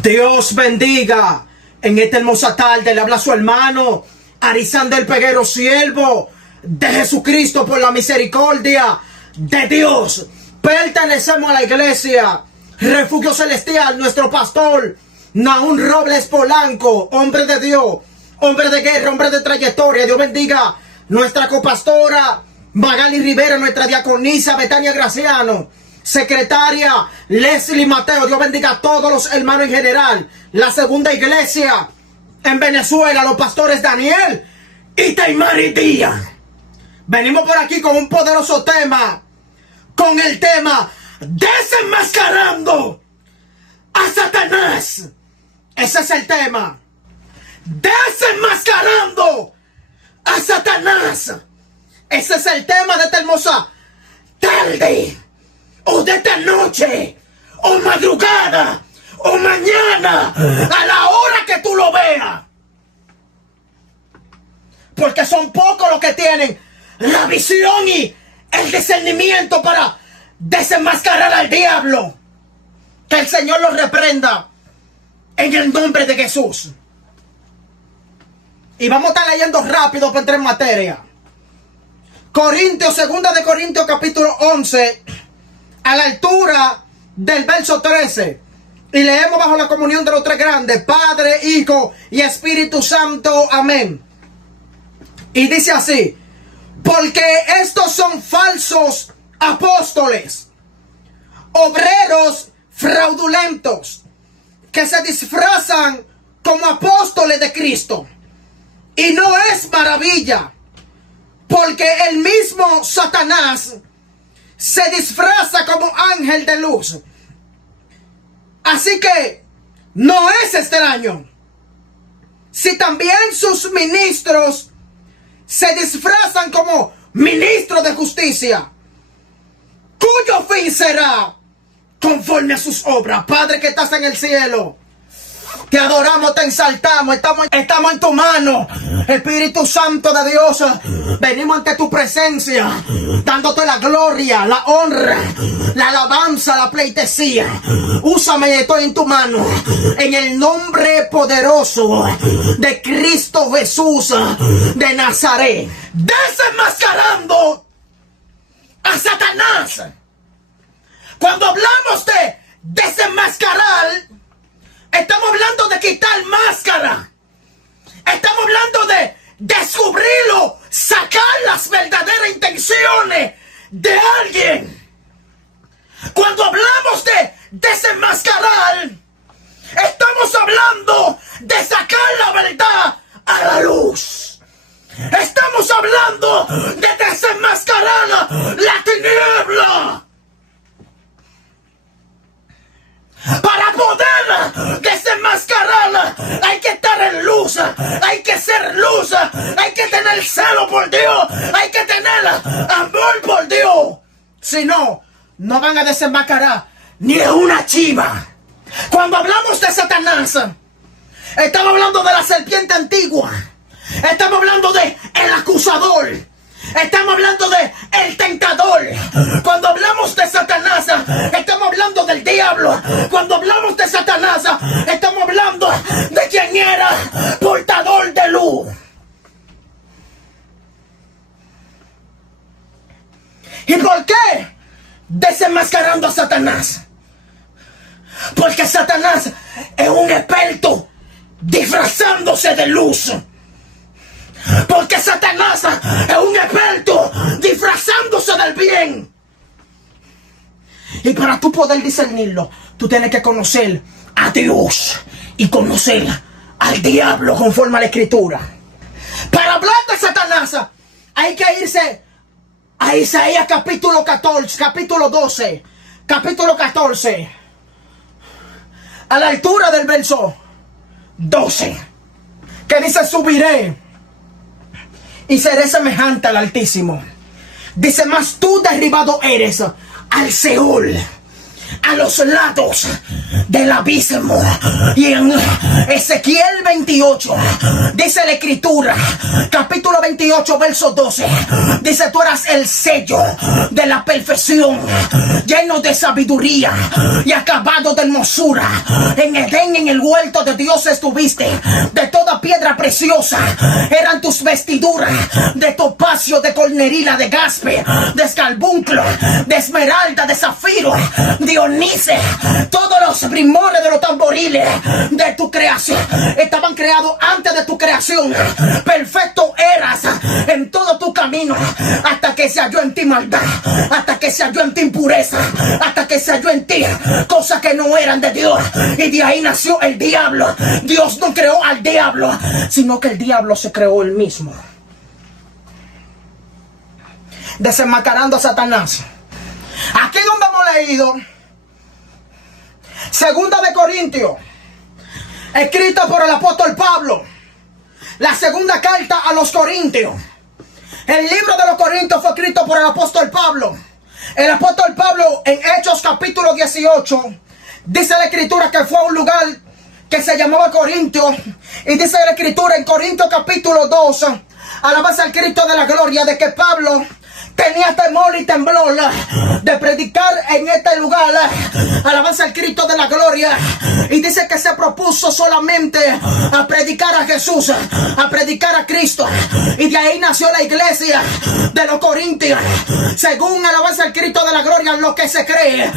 Dios bendiga. En esta hermosa tarde le habla su hermano Arizán del Peguero, siervo de Jesucristo por la misericordia de Dios. Pertenecemos a la iglesia Refugio Celestial. Nuestro pastor Nahum Robles Polanco, hombre de Dios, hombre de guerra, hombre de trayectoria. Dios bendiga nuestra copastora Magali Rivera, nuestra diaconisa Betania Graciano, secretaria Leslie Mateo. Dios bendiga a todos los hermanos en general. La segunda iglesia en Venezuela, los pastores Daniel y Taimari Díaz. Venimos por aquí con un poderoso tema, con el tema desenmascarando a Satanás. Ese es el tema, desenmascarando a Satanás. Ese es el tema de esta hermosa tarde, o de esta noche, o madrugada, o mañana, a la hora que tú lo veas. Porque son pocos los que tienen la visión y el discernimiento para desenmascarar al diablo. Que el Señor los reprenda en el nombre de Jesús. Y vamos a estar leyendo rápido para entrar en materia. Corintios, segunda de Corintios capítulo 11, a la altura del verso 13. Y leemos bajo la comunión de los tres grandes, Padre, Hijo y Espíritu Santo. Amén. Y dice así: porque estos son falsos apóstoles, obreros fraudulentos, que se disfrazan como apóstoles de Cristo. Y no es maravilla, porque el mismo Satanás se disfraza como ángel de luz. Así que no es extraño si también sus ministros se disfrazan como ministros de justicia, cuyo fin será conforme a sus obras. Padre que estás en el cielo, te adoramos, te exaltamos, estamos en tu mano. Espíritu Santo de Dios, venimos ante tu presencia, dándote la gloria, la honra, la alabanza, la pleitesía. Úsame, estoy en tu mano, en el nombre poderoso de Cristo Jesús de Nazaret. Desenmascarando a Satanás. Cuando hablamos de desenmascarar, estamos hablando de quitar máscara. Estamos hablando de descubrirlo, sacar las verdaderas intenciones de alguien. Cuando hablamos de desenmascarar, estamos hablando de sacar la verdad a la luz. Estamos hablando de desenmascarar la tiniebla. Para poder desenmascarar hay que estar en luz, hay que ser luz, hay que tener celo por Dios, hay que tener amor por Dios. Si no, no van a desenmascarar ni una chiva. Cuando hablamos de Satanás, estamos hablando de la serpiente antigua, estamos hablando de el acusador, estamos hablando de el tentador. Cuando hablamos de Satanás, estamos hablando del diablo. Cuando hablamos de Satanás, estamos hablando de quien era portador de luz. ¿Y por qué desenmascarando a Satanás? Porque Satanás es un experto disfrazándose de luz. Porque Satanás es un experto disfrazándose del bien. Y para tú poder discernirlo, tú tienes que conocer a Dios y conocer al diablo conforme a la Escritura. Para hablar de Satanás hay que irse a Isaías capítulo 14, capítulo 12, capítulo 14, a la altura del verso 12, que dice: subiré y seré semejante al Altísimo. Dice: mas tú derribado eres al Seol, a los lados del abismo. Y en Ezequiel 28 dice la escritura, capítulo 28 verso 12, dice: tú eras el sello de la perfección, lleno de sabiduría y acabado de hermosura. En Edén, en el huerto de Dios estuviste. De toda piedra preciosa eran tus vestiduras, de topacio, de cornerila, de jaspe, de escarbunclo, de esmeralda, de zafiro, de onice. Todos los primores de los tamboriles de tu creación estaban creados antes de tu creación. Perfecto eras en todo tu camino, hasta que se halló en ti maldad, hasta que se halló en ti impureza, hasta que se halló en ti cosas que no eran de Dios. Y de ahí nació el diablo. Dios no creó al diablo, sino que el diablo se creó él mismo. Desenmascarando a Satanás. Aquí donde hemos leído Segunda de Corintios, escrita por el apóstol Pablo, la segunda carta a los Corintios. El libro de los Corintios fue escrito por el apóstol Pablo. El apóstol Pablo, en Hechos capítulo 18, dice la escritura que fue a un lugar que se llamaba Corintio. Y dice la escritura en Corintios capítulo 2, alabanza al Cristo de la gloria, de que Pablo tenía temor y temblor de predicar en este lugar, alabanza al Cristo de la gloria. Y dice que se propuso solamente a predicar a Jesús, a predicar a Cristo. Y de ahí nació la iglesia de los Corintios. Según alabanza al Cristo de la gloria, lo que se cree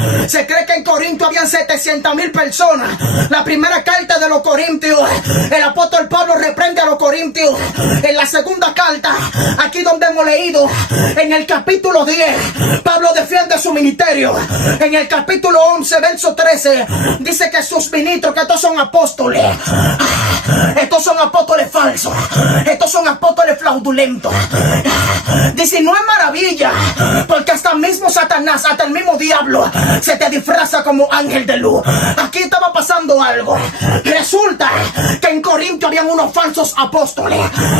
que en Corinto habían 700,000 personas. La primera carta de los Corintios, el apóstol Pablo reprende a los Corintios. En la segunda carta, aquí donde hemos leído, en el capítulo 10, Pablo defiende su ministerio. En el capítulo 11, verso 13, dice que sus ministros, que estos son apóstoles falsos, estos son apóstoles fraudulentos. Dice: no es maravilla, porque hasta el mismo Satanás, hasta el mismo diablo se te disfraza como ángel de luz. Aquí estaba pasando algo. Resulta que en Corinto habían unos falsos apóstoles,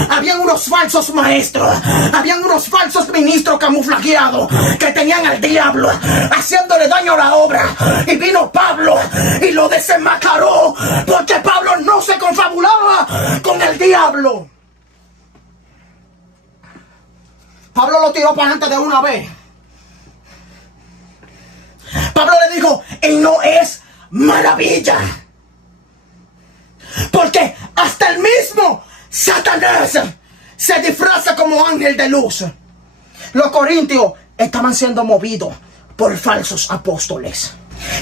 habían unos falsos maestros, habían unos falsos ministros camuflajeados que tenían al diablo haciéndole daño a la obra. Y vino Pablo y lo desenmascaró, porque Pablo no se confabulaba con el diablo. Pablo lo tiró para adelante de una vez. Pablo le dijo: y no es maravilla, porque hasta el mismo Satanás se disfraza como ángel de luz. Los corintios estaban siendo movidos por falsos apóstoles.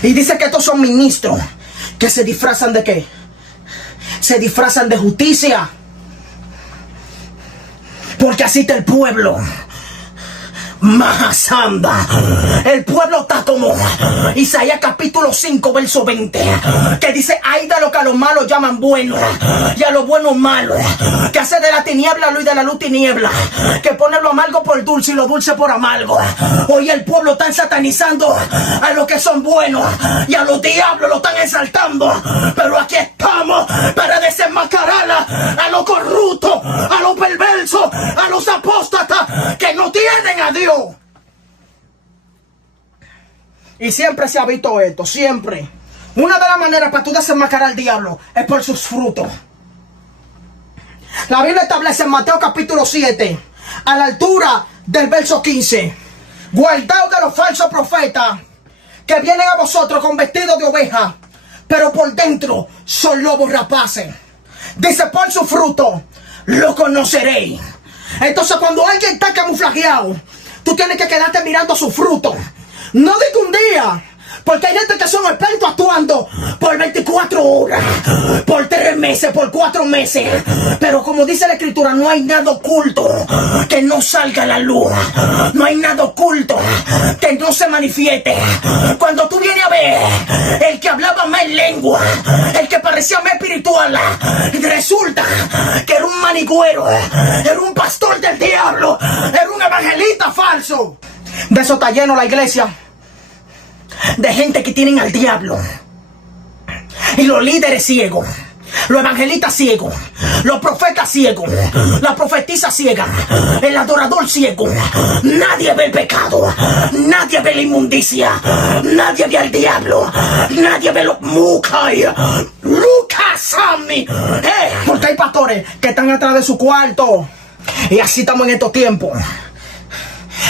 Y dice que estos son ministros que se disfrazan ¿de qué? Se disfrazan de justicia, porque así está el pueblo. Mahasanda. El pueblo está como Isaías capítulo 5 verso 20, que dice: ay de lo que a los malos llaman bueno y a los buenos malos, que hace de la tiniebla luz y de la luz tiniebla, que pone lo amargo por dulce y lo dulce por amargo. Hoy el pueblo está satanizando a los que son buenos y a los diablos lo están exaltando. Pero aquí estamos para desenmascarar a los corruptos, a los perversos, a los apóstatas que no tienen a Dios. Y siempre se ha visto esto, siempre. Una de las maneras para tú desenmascarar al diablo es por sus frutos. La Biblia establece en Mateo capítulo 7, a la altura del verso 15: guardaos de los falsos profetas que vienen a vosotros con vestidos de oveja, pero por dentro son lobos rapaces. Dice: por su fruto lo conoceréis. Entonces, cuando alguien está camuflajeado, tú tienes que quedarte mirando su fruto. No de un día, porque hay gente que son expertos actuando por 24 horas, por 3 meses, por 4 meses. Pero como dice la escritura, no hay nada oculto que no salga a la luz. No hay nada oculto que no se manifieste. Cuando tú vienes a ver, el que hablaba más lengua, el que parecía más espiritual, resulta que era un manigüero, era un pastor del diablo, era un evangelista falso. De eso está lleno la iglesia, de gente que tienen al diablo. Y los líderes ciegos, los evangelistas ciegos, los profetas ciegos, la profetisa ciega, el adorador ciego. Nadie ve el pecado, nadie ve la inmundicia, nadie ve al diablo, nadie ve los mucay, Lucasami. Porque hay pastores que están atrás de su cuarto. Y así estamos en estos tiempos.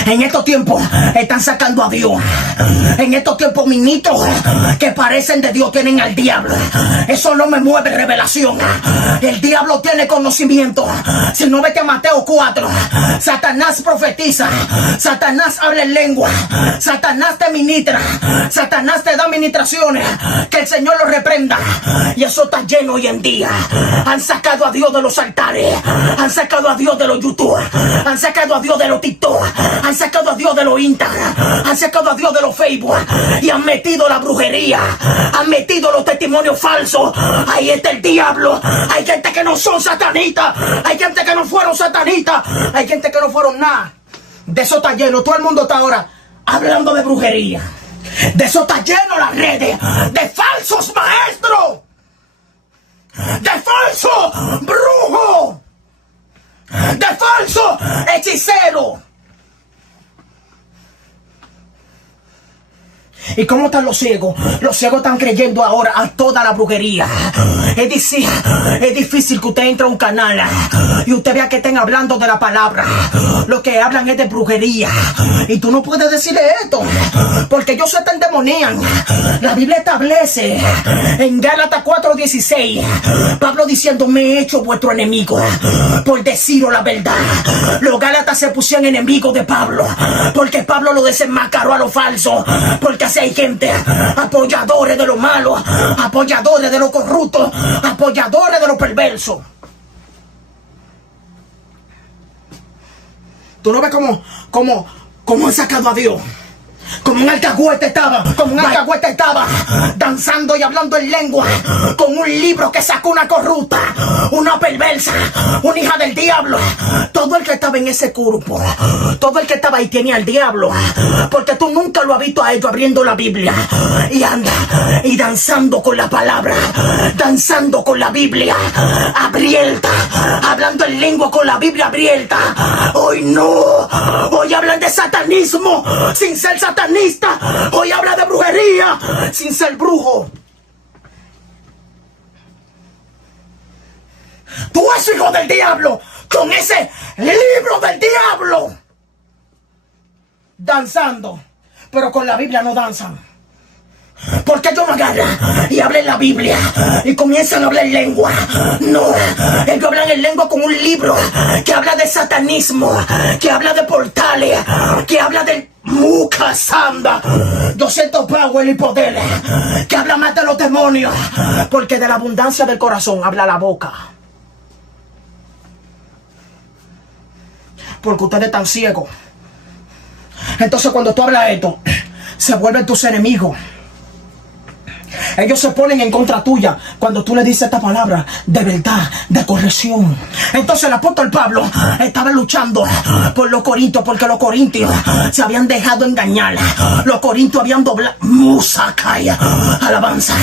En estos tiempos están sacando a Dios. En estos tiempos ministros que parecen de Dios tienen al diablo. Eso no me mueve revelación. El diablo tiene conocimiento. Si no, vete a Mateo 4. Satanás profetiza. Satanás habla en lengua. Satanás te ministra. Satanás te da ministraciones. Que el Señor lo reprenda. Y eso está lleno hoy en día. Han sacado a Dios de los altares. Han sacado a Dios de los YouTube. Han sacado a Dios de los TikTok. Han sacado a Dios de los Instagram, han sacado a Dios de los Facebook y han metido la brujería, han metido los testimonios falsos. Ahí está el diablo. Hay gente que no son satanistas, hay gente que no fueron satanistas, hay gente que no fueron nada. De eso está lleno. Todo el mundo está ahora hablando de brujería. De eso está lleno las redes, de falsos maestros, de falsos brujos, de falsos hechiceros. ¿Y cómo están los ciegos? Los ciegos están creyendo ahora a toda la brujería. Es difícil que usted entre a un canal y usted vea que estén hablando de la palabra. Lo que hablan es de brujería. Y tú no puedes decir esto, porque ellos se te endemonían. La Biblia establece en Gálatas 4:16, Pablo diciendo: me he hecho vuestro enemigo por deciros la verdad. Los Gálatas se pusieron enemigos de Pablo, porque Pablo lo desenmascaró a lo falso. Porque hay gente, apoyadores de lo malo, apoyadores de lo corrupto, apoyadores de lo perverso. Tú no ves cómo han sacado a Dios. Como un alcahuete estaba danzando y hablando en lengua con un libro que sacó una corrupta, una perversa, una hija del diablo. Todo el que estaba en ese grupo, todo el que estaba ahí tenía al diablo, porque tú nunca lo has visto a ellos abriendo la Biblia y anda y danzando con la palabra, danzando con la Biblia abierta, hablando en lengua con la Biblia abierta. Hoy no, hoy hablan de satanismo sin ser satanista. Hoy habla de brujería sin ser brujo. Tú eres hijo del diablo con ese libro del diablo danzando, pero con la Biblia no danzan. Porque ellos no agarran y hablan la Biblia y comienzan a hablar en lengua. No, ellos hablan en lengua con un libro que habla de satanismo, que habla de portales, que habla del Muka Samba. Yo siento power y poder, que habla más de los demonios, porque de la abundancia del corazón habla la boca. Porque ustedes están ciegos. Entonces cuando tú hablas esto, se vuelven tus enemigos. Ellos se ponen en contra tuya cuando tú le dices esta palabra de verdad, de corrección. Entonces el apóstol Pablo estaba luchando por los corintios, porque los corintios se habían dejado engañar. Los corintios habían doblado Musakaya, alabanza.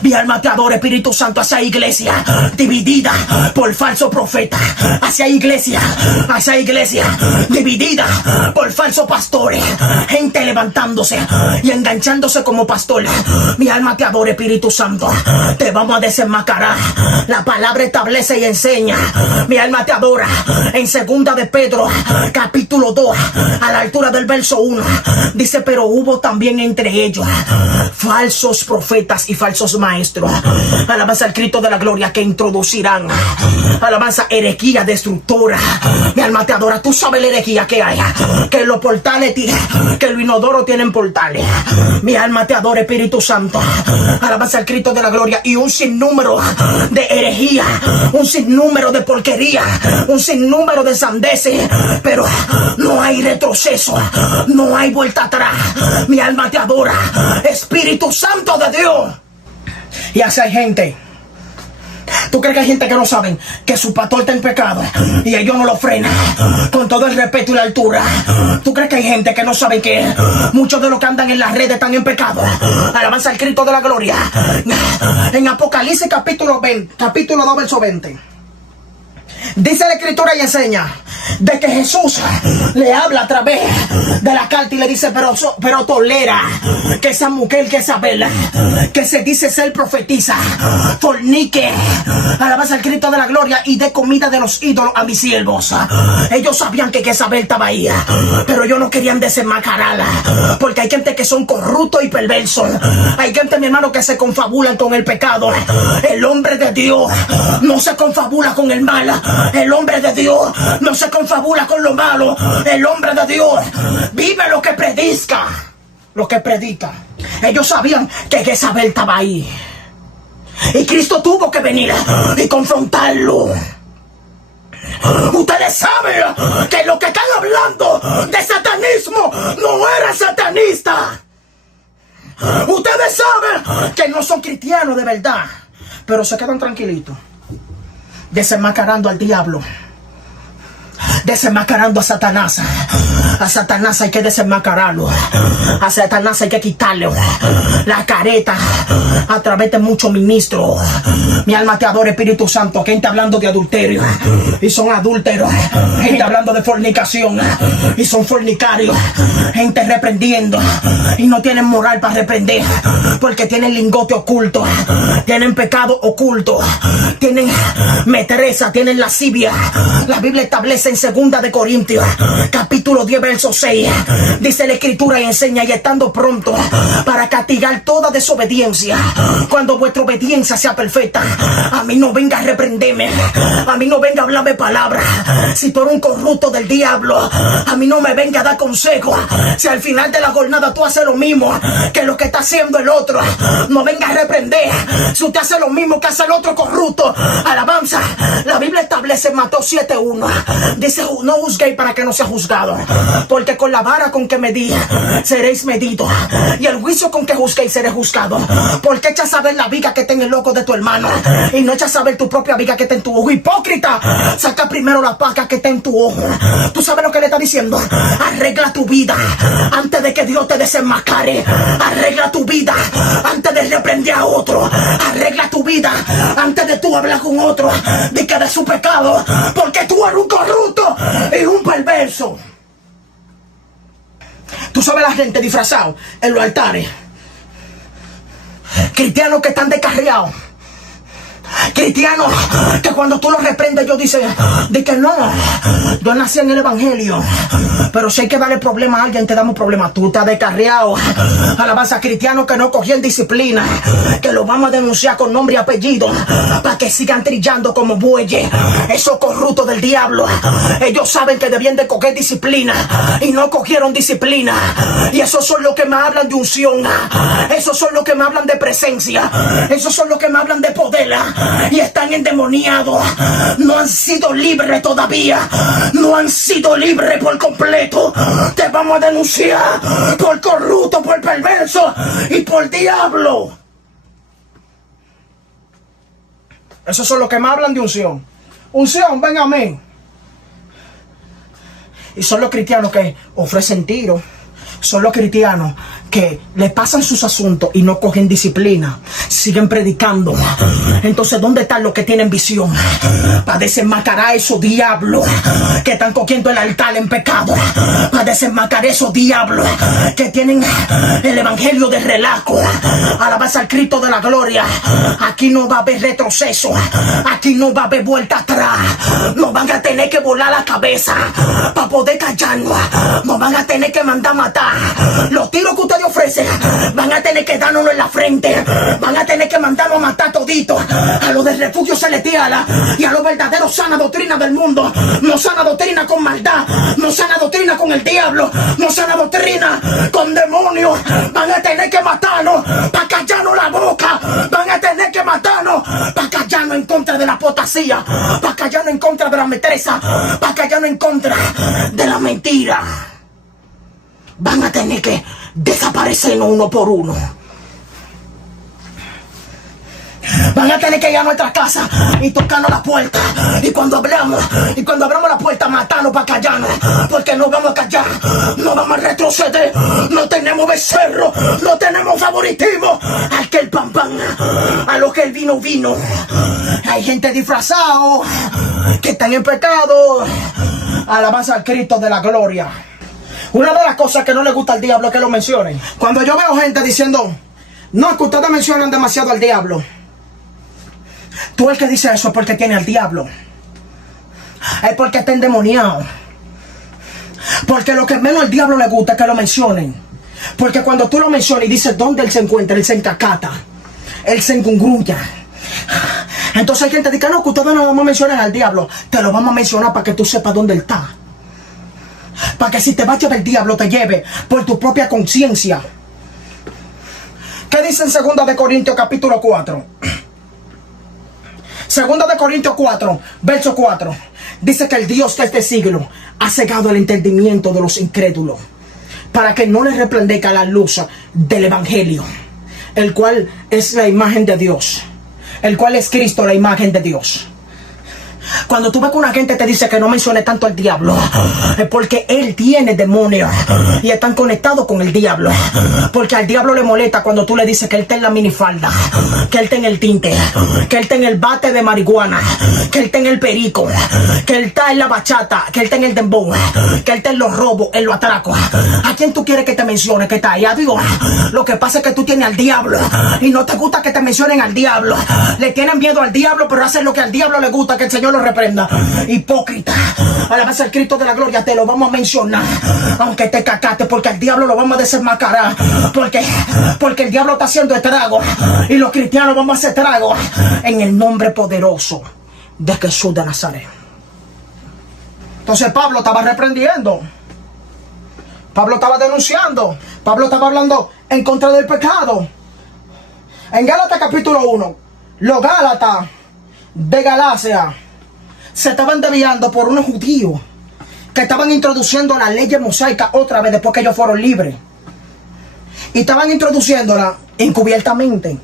Vi al mateador Espíritu Santo hacia iglesia dividida por falsos profetas, hacia iglesia dividida por falsos pastores, gente levantándose y enganchándose como pastores. Mi alma te adora, Espíritu Santo, te vamos a desenmascarar. La palabra establece y enseña. Mi alma te adora. En segunda de Pedro, capítulo 2, a la altura del verso 1, dice: pero hubo también entre ellos falsos profetas y falsos maestros. Alabanza al Cristo de la gloria, que introducirán, alabanza, herejía destructora. Mi alma te adora. Tú sabes la herejía que hay, que los portales, que los inodoros tienen portales. Mi alma te adora, Espíritu Santo. Alabanza al Cristo de la gloria. Y un sinnúmero de herejía, un sinnúmero de porquería, un sinnúmero de sandeces, pero no hay retroceso, no hay vuelta atrás. Mi alma te adora, Espíritu Santo de Dios. Y así hay gente ¿Tú crees que hay gente que no saben que su pastor está en pecado y ellos no lo frenan con todo el respeto y la altura? ¿Tú crees que hay gente que no saben que muchos de los que andan en las redes están en pecado? Alabanza al Cristo de la gloria. En Apocalipsis capítulo 2 verso 20 dice la escritura y enseña de que Jesús le habla a través de la carta y le dice, pero tolera que esa mujer, que Isabel, que se dice ser profetiza, fornique, alabanza al Cristo de la gloria, y dé comida de los ídolos a mis siervos. Ellos sabían que Isabel estaba ahí, pero ellos no querían desenmascararla, porque hay gente que son corruptos y perversos. Hay gente, mi hermano, que se confabulan con el pecado. El hombre de Dios no se confabula con el mal. El hombre de Dios no se confabula con lo malo. El hombre de Dios vive lo que predica. Lo que predica. Ellos sabían que Jezabel estaba ahí. Y Cristo tuvo que venir y confrontarlo. Ustedes saben que lo que están hablando de satanismo no era satanista. Ustedes saben que no son cristianos de verdad, pero se quedan tranquilitos, desenmascarando al diablo, desenmascarando a Satanás. A Satanás hay que desenmascararlo. A Satanás hay que quitarle la careta a través de muchos ministros. Mi alma te adora, Espíritu Santo. Gente hablando de adulterio y son adúlteros. Gente hablando de fornicación y son fornicarios. Gente reprendiendo y no tienen moral para reprender, porque tienen lingote oculto, tienen pecado oculto, tienen metresa, tienen lascivia. La Biblia establece en 2 de Corintios capítulo 10 verso 6, dice la escritura y enseña, y estando pronto para castigar toda desobediencia, cuando vuestra obediencia sea perfecta. A mí no venga a reprenderme, a mí no venga a hablarme palabras. Si tú eres un corrupto del diablo, a mí no me venga a dar consejo. Si al final de la jornada tú haces lo mismo que lo que está haciendo el otro, no venga a reprender. Si usted hace lo mismo que hace el otro corrupto, alabanza, la Biblia establece en Mateo 7:1, dice, no juzguéis para que no sea juzgado, porque con la vara con que medís seréis medidos, y el juicio con que juzguéis seréis juzgados. Porque echas a ver la viga que está en el ojo de tu hermano y no echas a ver tu propia viga que está en tu ojo. Hipócrita, saca primero la paca que está en tu ojo. ¿Tú sabes lo que le está diciendo? Arregla tu vida antes de que Dios te desenmascare. Arregla tu vida antes de reprender a otro. Arregla tu vida antes de tú hablar con otro de que de su pecado, porque tú eres un corrupto y un perverso. Tú sabes la gente disfrazado en los altares, cristianos que están descarriados, cristianos que cuando tú los reprendes ellos dicen de que no, yo nací en el evangelio, pero si hay que darle problema a alguien te damos problema. Tú estás descarriado. Alabanza, cristianos que no cogían disciplina, que los vamos a denunciar con nombre y apellido para que sigan trillando como bueyes. Esos corruptos del diablo, ellos saben que debían de coger disciplina y no cogieron disciplina, y esos son los que me hablan de unción, esos son los que me hablan de presencia, esos son los que me hablan de poder, y están endemoniados. No han sido libres todavía, no han sido libres por completo. Te vamos a denunciar por corrupto, por perverso y por diablo. Esos son los que me hablan de unción. Unción, ven a mí. Y son los cristianos que ofrecen tiros. Son los cristianos que le pasan sus asuntos y no cogen disciplina, siguen predicando. Entonces, ¿dónde están los que tienen visión para desenmascarar a esos diablos que están cogiendo el altar en pecado? Para desenmascarar a esos diablos que tienen el evangelio de relajo. Alabanza al Cristo de la gloria. Aquí no va a haber retroceso, aquí no va a haber vuelta atrás. Nos van a tener que volar la cabeza para poder callarnos. Nos van a tener que mandar matar. Los tiros que ustedes ofrecen van a tener que darnos en la frente. Van a tener que mandarnos a matar toditos. A los del refugio celestial y a los verdaderos sana doctrina del mundo. No sana doctrina con maldad, no sana doctrina con el diablo, no sana doctrina con demonios. Van a tener que matarnos para callarnos la boca. Van a tener que matarnos para callarnos en contra de la apostasía, para callarnos en contra de la metresa, para callarnos en contra de la mentira. Van a tener que desaparecernos uno por uno. Van a tener que ir a nuestra casa y tocarnos la puerta. Y cuando abramos la puerta, matarnos para callarnos. Porque no vamos a callar, no vamos a retroceder. No tenemos becerro, no tenemos favoritismo. Al que el pan, a lo que el vino. Hay gente disfrazado que están en pecado. Alabanza al Cristo de la gloria. Una de las cosas que no le gusta al diablo es que lo mencionen. Cuando yo veo gente diciendo, no, es que ustedes mencionan demasiado al diablo. Tú el que dice eso es porque tiene al diablo. Es porque está endemoniado. Porque lo que menos al diablo le gusta es que lo mencionen. Porque cuando tú lo mencionas y dices dónde él se encuentra, él se encacata, él se engungrulla. Entonces hay gente que dice, no, que ustedes no vamos a mencionar al diablo. Te lo vamos a mencionar para que tú sepas dónde él está. Para que si te va a llevar el diablo, te lleve por tu propia conciencia. ¿Qué dice en 2 de Corintios capítulo 4? 2 de Corintios 4, verso 4. Dice que el Dios de este siglo ha cegado el entendimiento de los incrédulos, para que no les resplandezca la luz del Evangelio, el cual es la imagen de Dios, el cual es Cristo, la imagen de Dios. Cuando tú ves que una gente te dice que no mencione tanto al diablo, es porque él tiene demonios y están conectados con el diablo. Porque al diablo le molesta cuando tú le dices que él está en la minifalda, que él está en el tinte, que él está en el bate de marihuana, que él está en el perico, que él está en la bachata, que él está en el dembow, que él está en los robos, en los atracos. ¿A quién tú quieres que te mencione que está ahí? A Dios. Lo que pasa es que tú tienes al diablo y no te gusta que te mencionen al diablo. Le tienen miedo al diablo, pero hacen lo que al diablo le gusta, que el Señor lo reprenda. Hipócrita. Alabanza al Cristo de la gloria. Te lo vamos a mencionar aunque te cacate, porque al diablo lo vamos a desenmascarar, porque el diablo está haciendo estrago y los cristianos vamos a hacer estrago en el nombre poderoso de Jesús de Nazaret. Entonces Pablo estaba reprendiendo, Pablo estaba denunciando, Pablo estaba hablando en contra del pecado. En Gálatas capítulo 1, los Gálatas de Galacia se estaban desviando por unos judíos que estaban introduciendo la ley mosaica otra vez después que ellos fueron libres. Y estaban introduciéndola encubiertamente.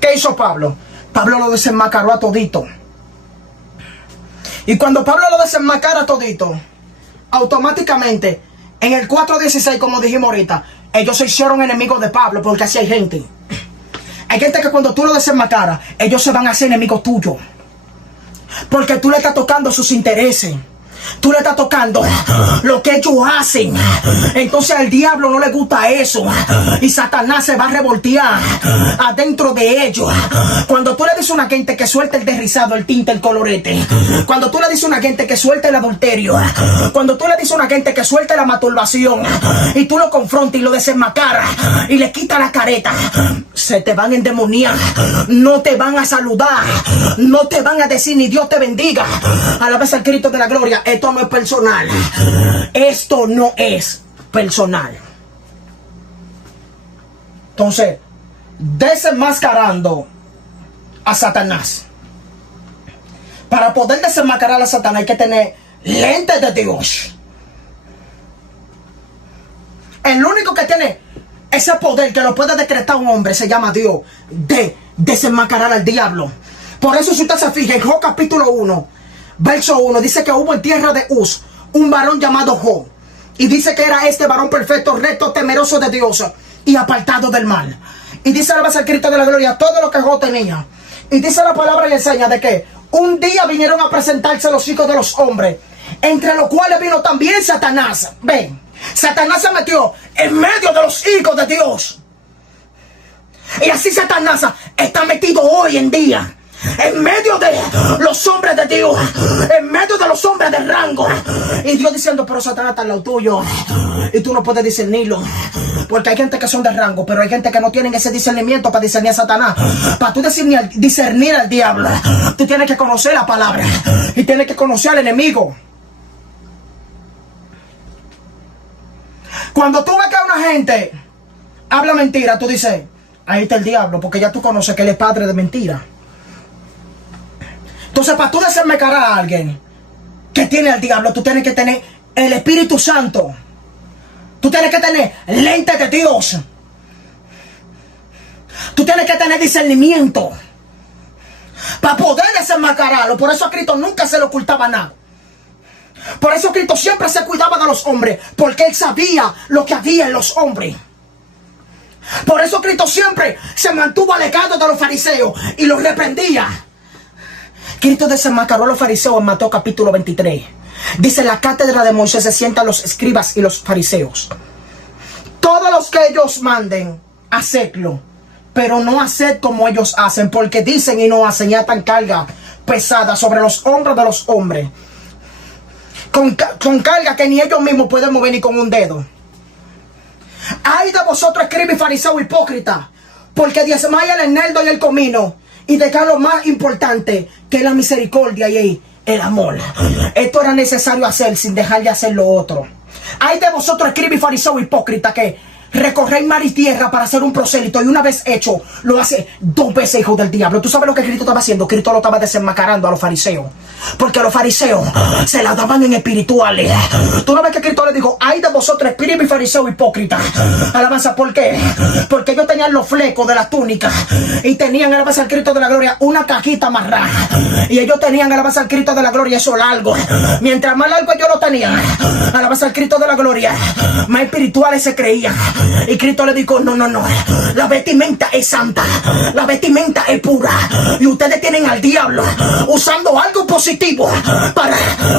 ¿Qué hizo Pablo? Pablo lo desenmascaró a todito. Y cuando Pablo lo desenmascara a todito, automáticamente, en el 4:16, como dijimos ahorita, ellos se hicieron enemigos de Pablo, porque así hay gente. Hay gente que cuando tú lo desenmascaras, ellos se van a hacer enemigos tuyos. Porque tú le estás tocando sus intereses. Tú le estás tocando lo que ellos hacen. Entonces al diablo no le gusta eso. Y Satanás se va a revoltear adentro de ellos. Cuando tú le dices a una gente que suelte el desrizado, el tinte, el colorete. Cuando tú le dices a una gente que suelte el adulterio. Cuando tú le dices a una gente que suelte la masturbación. Y tú lo confrontas y lo desenmascaras. Y le quitas la careta. Se te van a endemoniar. No te van a saludar. No te van a decir ni Dios te bendiga. Alabanza al Cristo de la gloria. Esto no es personal. Esto no es personal. Entonces, desenmascarando a Satanás. Para poder desenmascarar a Satanás hay que tener lentes de Dios. El único que tiene ese poder que lo puede decretar un hombre se llama Dios, de desenmascarar al diablo. Por eso si usted se fija en Job capítulo 1, verso 1, dice que hubo en tierra de Uz un varón llamado Job. Y dice que era este varón perfecto, recto, temeroso de Dios y apartado del mal. Y dice la al Cristo de la gloria todo lo que Job tenía. Y dice la palabra y enseña de que un día vinieron a presentarse los hijos de los hombres, entre los cuales vino también Satanás. Ven, Satanás se metió en medio de los hijos de Dios. Y así Satanás está metido hoy en día en medio de los hombres de Dios, en medio de los hombres de rango. Y Dios diciendo, pero Satanás está al lado tuyo y tú no puedes discernirlo. Porque hay gente que son de rango, pero hay gente que no tienen ese discernimiento para discernir a Satanás. Para tú discernir al diablo, tú tienes que conocer la palabra y tienes que conocer al enemigo. Cuando tú ves que una gente habla mentira, tú dices, ahí está el diablo, porque ya tú conoces que él es padre de mentira. Entonces, para tú desenmascarar a alguien que tiene al diablo, tú tienes que tener el Espíritu Santo. Tú tienes que tener lentes de Dios. Tú tienes que tener discernimiento para poder desenmascararlo. Por eso a Cristo nunca se le ocultaba nada. Por eso Cristo siempre se cuidaba de los hombres, porque Él sabía lo que había en los hombres. Por eso Cristo siempre se mantuvo alejado de los fariseos y los reprendía. Cristo desenmascaró a los fariseos en Mateo capítulo 23. Dice: en la cátedra de Moisés se sientan los escribas y los fariseos. Todos los que ellos manden, hacedlo, pero no haced como ellos hacen, porque dicen y no hacen, y atan carga pesada sobre los hombros de los hombres, con carga que ni ellos mismos pueden mover ni con un dedo. Ay de vosotros, escribas y fariseos hipócritas, porque diezmáis el eneldo y el comino, y dejáis lo más importante, que es la misericordia y el amor. Esto era necesario hacer sin dejar de hacer lo otro. Ay de vosotros, escribas y fariseos hipócritas, que recorréis mar y tierra para hacer un prosélito, y una vez hecho, lo hace 2 veces, hijo del diablo. ¿Tú sabes lo que Cristo estaba haciendo? Cristo lo estaba desenmascarando a los fariseos, porque a los fariseos se la daban en espirituales. ¿Tú no ves que Cristo le dijo: ay de vosotros, escribas y fariseos hipócritas? Alabanza, ¿por qué? Porque ellos tenían los flecos de la túnica y tenían, alabanza al Cristo de la gloria, una cajita amarrada, y ellos tenían, alabanza al Cristo de la gloria, eso largo. Mientras más largo ellos lo tenían, alabanza al Cristo de la gloria, más espirituales se creían. Y Cristo le dijo: no, la vestimenta es santa, la vestimenta es pura, y ustedes tienen al diablo usando algo positivo para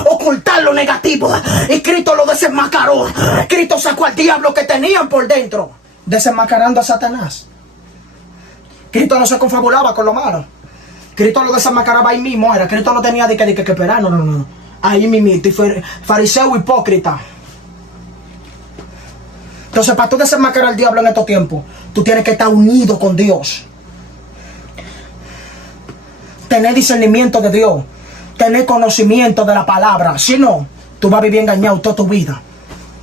ocultar lo negativo. Y Cristo lo desenmascaró. Cristo sacó al diablo que tenían por dentro, desenmascarando a Satanás. Cristo no se confabulaba con lo malo. Cristo lo desenmascaraba ahí mismo. Cristo no tenía de que esperar, no. Ahí mismito. Y fue fariseo hipócrita. Entonces, para tú desenmascarar al diablo en estos tiempos, tú tienes que estar unido con Dios. Tener discernimiento de Dios. Tener conocimiento de la palabra. Si no, tú vas a vivir engañado toda tu vida.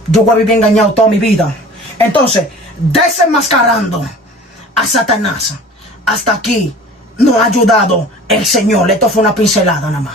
Yo voy a vivir engañado toda mi vida. Entonces, desenmascarando a Satanás. Hasta aquí nos ha ayudado el Señor. Esto fue una pincelada nada más.